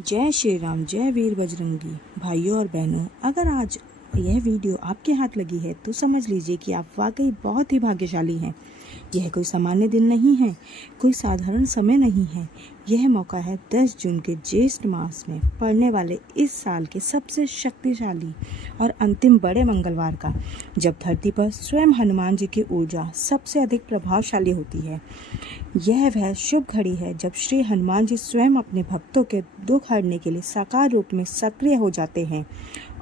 जय श्री राम, जय वीर बजरंगी। भाइयों और बहनों, अगर आज यह वीडियो आपके हाथ लगी है तो समझ लीजिए कि आप वाकई बहुत ही भाग्यशाली हैं। यह कोई सामान्य दिन नहीं है, कोई साधारण समय नहीं है। यह मौका है 10 जून के ज्येष्ठ मास में पड़ने वाले इस साल के सबसे शक्तिशाली और अंतिम बड़े मंगलवार का, जब धरती पर स्वयं हनुमान जी की ऊर्जा सबसे अधिक प्रभावशाली होती है। यह वह शुभ घड़ी है जब श्री हनुमान जी स्वयं अपने भक्तों के दुख हरने के लिए साकार रूप में सक्रिय हो जाते हैं।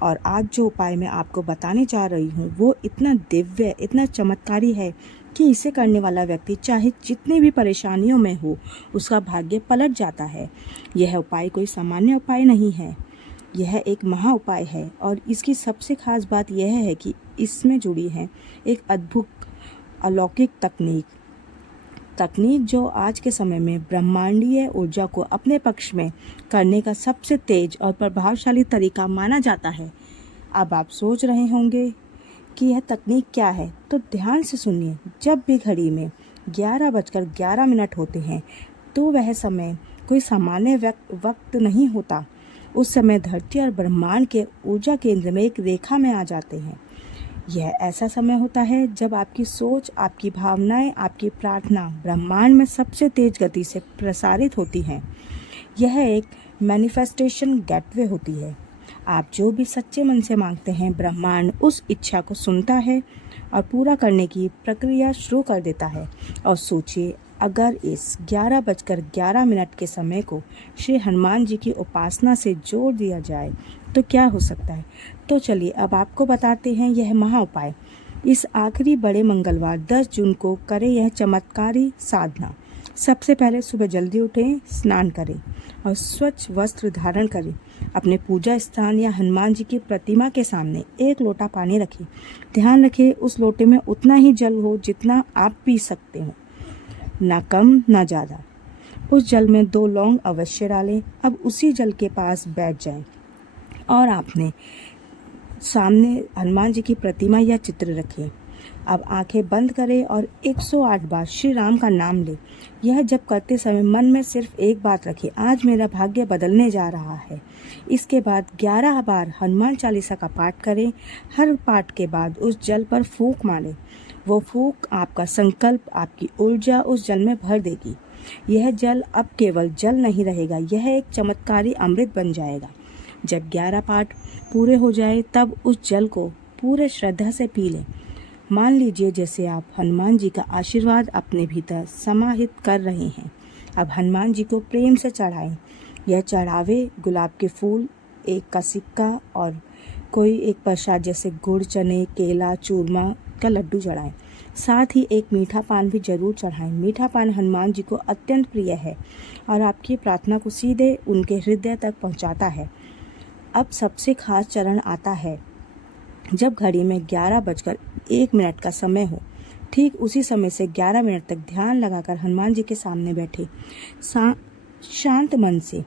और आज जो उपाय मैं आपको बताने जा रही हूँ वो इतना दिव्य, इतना चमत्कारी है कि इसे करने वाला व्यक्ति चाहे जितनी भी परेशानियों में हो, उसका भाग्य पलट जाता है। यह उपाय कोई सामान्य उपाय नहीं है, यह एक महा उपाय है। और इसकी सबसे खास बात यह है कि इसमें जुड़ी है एक अद्भुत अलौकिक तकनीक जो आज के समय में ब्रह्मांडीय ऊर्जा को अपने पक्ष में करने का सबसे तेज और प्रभावशाली तरीका माना जाता है। अब आप सोच रहे होंगे कि यह तकनीक क्या है, तो ध्यान से सुनिए। जब भी घड़ी में 11:11 होते हैं तो वह समय कोई सामान्य वक्त नहीं होता। उस समय धरती और ब्रह्मांड के ऊर्जा केंद्र में एक रेखा में आ जाते हैं। यह ऐसा समय होता है जब आपकी सोच, आपकी भावनाएं, आपकी प्रार्थना ब्रह्मांड में सबसे तेज गति से प्रसारित होती हैं। यह एक मैनिफेस्टेशन गेटवे होती है। आप जो भी सच्चे मन से मांगते हैं, ब्रह्मांड उस इच्छा को सुनता है और पूरा करने की प्रक्रिया शुरू कर देता है। और सोचिए, अगर इस 11:11 के समय को श्री हनुमान जी की उपासना से जोड़ दिया जाए तो क्या हो सकता है। तो चलिए अब आपको बताते हैं यह महा उपाय। इस आखिरी बड़े मंगलवार 10 जून को करें यह चमत्कारी साधना। सबसे पहले सुबह जल्दी उठें, स्नान करें और स्वच्छ वस्त्र धारण करें। अपने पूजा स्थान या हनुमान जी की प्रतिमा के सामने एक लोटा पानी रखें। ध्यान रखें उस लोटे में उतना ही जल हो जितना आप पी सकते हो, ना कम ना ज़्यादा। उस जल में 2 लौंग अवश्य डालें। अब उसी जल के पास बैठ जाएं और आपने सामने हनुमान जी की प्रतिमा या चित्र रखें। अब आंखें बंद करें और 108 बार श्री राम का नाम लें। यह जब करते समय मन में सिर्फ एक बात रखें, आज मेरा भाग्य बदलने जा रहा है। इसके बाद 11 बार हनुमान चालीसा का पाठ करें। हर पाठ के बाद उस जल पर फूंक मारें। वो फूंक आपका संकल्प, आपकी ऊर्जा उस जल में भर देगी। यह जल अब केवल जल नहीं रहेगा, यह एक चमत्कारी अमृत बन जाएगा। जब 11 पाठ पूरे हो जाए तब उस जल को पूरे श्रद्धा से पी लें। मान लीजिए जैसे आप हनुमान जी का आशीर्वाद अपने भीतर समाहित कर रहे हैं। अब हनुमान जी को प्रेम से चढ़ाएं। यह चढ़ावे गुलाब के फूल, एक का सिक्का और कोई एक प्रसाद जैसे गुड़, चने, केला, चूरमा का लड्डू चढ़ाएं। साथ ही एक मीठा पान भी जरूर चढ़ाएं। मीठा पान हनुमान जी को अत्यंत प्रिय है और आपकी प्रार्थना को सीधे उनके हृदय तक पहुंचाता है। अब सबसे खास चरण आता है जब घड़ी में 11:01 का समय हो। ठीक उसी समय से 11 मिनट तक ध्यान लगाकर हनुमान जी के सामने बैठे शांत मन से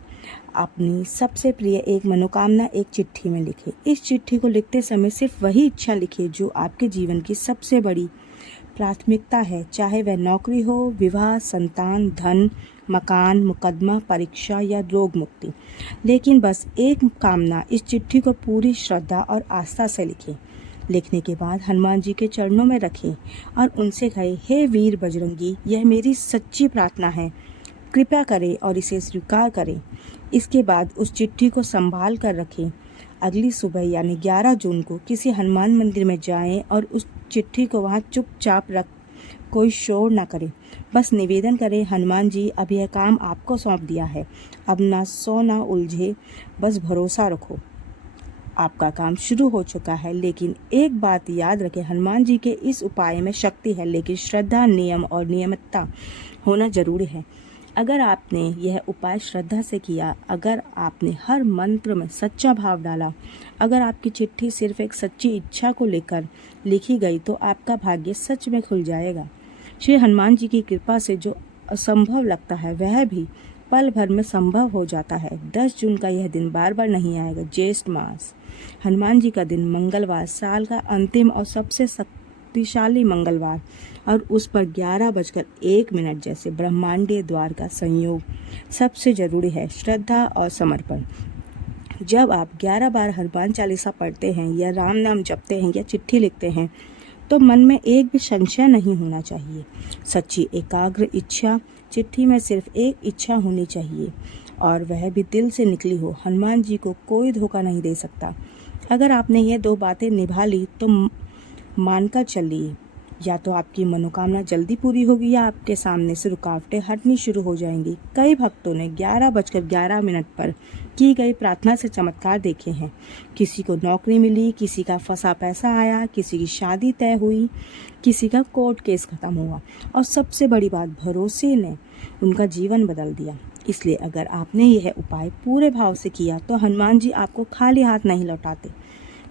अपनी सबसे प्रिय एक मनोकामना एक चिट्ठी में लिखें। इस चिट्ठी को लिखते समय सिर्फ वही इच्छा लिखें जो आपके जीवन की सबसे बड़ी प्राथमिकता है, चाहे वह नौकरी हो, विवाह, संतान, धन, मकान, मुकदमा, परीक्षा या रोग मुक्ति। लेकिन बस एक कामना इस चिट्ठी को पूरी श्रद्धा और आस्था से लिखें। लिखने के बाद हनुमान जी के चरणों में रखें और उनसे कहें, हे वीर बजरंगी, यह मेरी सच्ची प्रार्थना है, कृपया करें और इसे स्वीकार करें। इसके बाद उस चिट्ठी को संभाल कर रखें। अगली सुबह यानी 11 जून को किसी हनुमान मंदिर में जाएं और उस चिट्ठी को वहां चुपचाप रख, कोई शोर ना करें। बस निवेदन करें, हनुमान जी, अब यह काम आपको सौंप दिया है। अब ना सो ना उलझे, बस भरोसा रखो, आपका काम शुरू हो चुका है। लेकिन एक बात याद रखें, हनुमान जी के इस उपाय में शक्ति है, लेकिन श्रद्धा, नियम और नियमितता होना जरूरी है। अगर आपने यह उपाय श्रद्धा से किया, अगर आपने हर मंत्र में सच्चा भाव डाला, अगर आपकी चिट्ठी सिर्फ एक सच्ची इच्छा को लेकर लिखी गई, तो आपका भाग्य सच में खुल जाएगा। श्री हनुमान जी की कृपा से जो असंभव लगता है वह भी पल भर में संभव हो जाता है। 10 जून का यह दिन बार बार नहीं आएगा। ज्येष्ठ मास, हनुमान जी का दिन, मंगलवार, साल का अंतिम और सबसे शक्तिशाली मंगलवार और उस पर 11:01 जैसे ब्रह्मांडीय द्वार का संयोग सबसे जरूरी है श्रद्धा और समर्पण। जब आप 11 बार हनुमान चालीसा पढ़ते हैं या राम नाम जपते हैं या चिट्ठी लिखते हैं तो मन में एक भी संशय नहीं होना चाहिए। सच्ची एकाग्र इच्छा, चिट्ठी में सिर्फ एक इच्छा होनी चाहिए और वह भी दिल से निकली हो। हनुमान जी को कोई धोखा नहीं दे सकता। अगर आपने ये 2 बातें निभा ली तो मानकर चलिए, या तो आपकी मनोकामना जल्दी पूरी होगी या आपके सामने से रुकावटें हटनी शुरू हो जाएंगी। कई भक्तों ने 11:11 पर की गई प्रार्थना से चमत्कार देखे हैं। किसी को नौकरी मिली, किसी का फंसा पैसा आया, किसी की शादी तय हुई, किसी का कोर्ट केस खत्म हुआ और सबसे बड़ी बात, भरोसे ने उनका जीवन बदल दिया। इसलिए अगर आपने यह उपाय पूरे भाव से किया तो हनुमान जी आपको खाली हाथ नहीं लौटाते।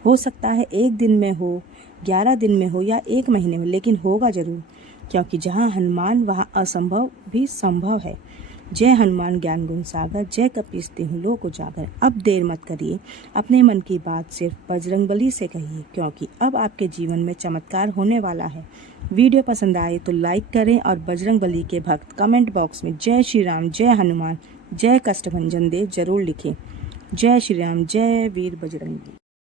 हो सकता है 1 दिन में हो, 11 दिन में हो या 1 महीने में, लेकिन होगा जरूर, क्योंकि जहाँ हनुमान वहाँ असंभव भी संभव है। जय हनुमान ज्ञान गुण सागर, जय कपीस तिहुँ लोक उजागर। अब देर मत करिए, अपने मन की बात सिर्फ बजरंगबली से कहिए, क्योंकि अब आपके जीवन में चमत्कार होने वाला है। वीडियो पसंद आए तो लाइक करें और बजरंगबली के भक्त कमेंट बॉक्स में जय श्री राम, जय हनुमान, जय कष्टभंजन देव जरूर लिखें। जय श्री राम, जय वीर बजरंगी।